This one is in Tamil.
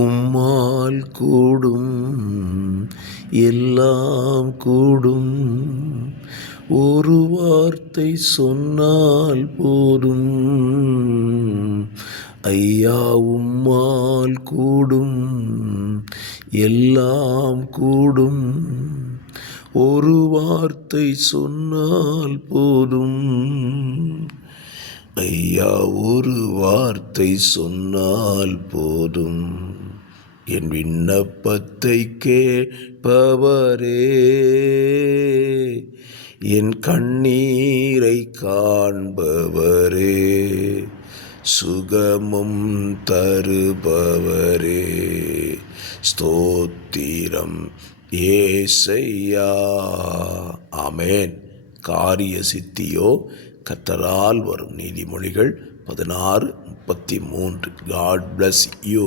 உம்மால் கூடும் எல்லாம் கூடும், ஒரு வார்த்தை சொன்னால் போதும். ஐயா உம்மால் கூடும் எல்லாம் கூடும், ஒரு வார்த்தை சொன்னால் போதும். ஐயா ஒரு வார்த்தை சொன்னால் போதும். என் விண்ணப்பத்தை கேட்பவரே, என் கண்ணீரை காண்பவரே, சுகமும் தருபவரே, ஸ்தோத்திரம் ஏசையா. ஆமென். காரிய சித்தியோ கர்த்தரால் வரும். நீதிமொழிகள் 16:33. God bless you.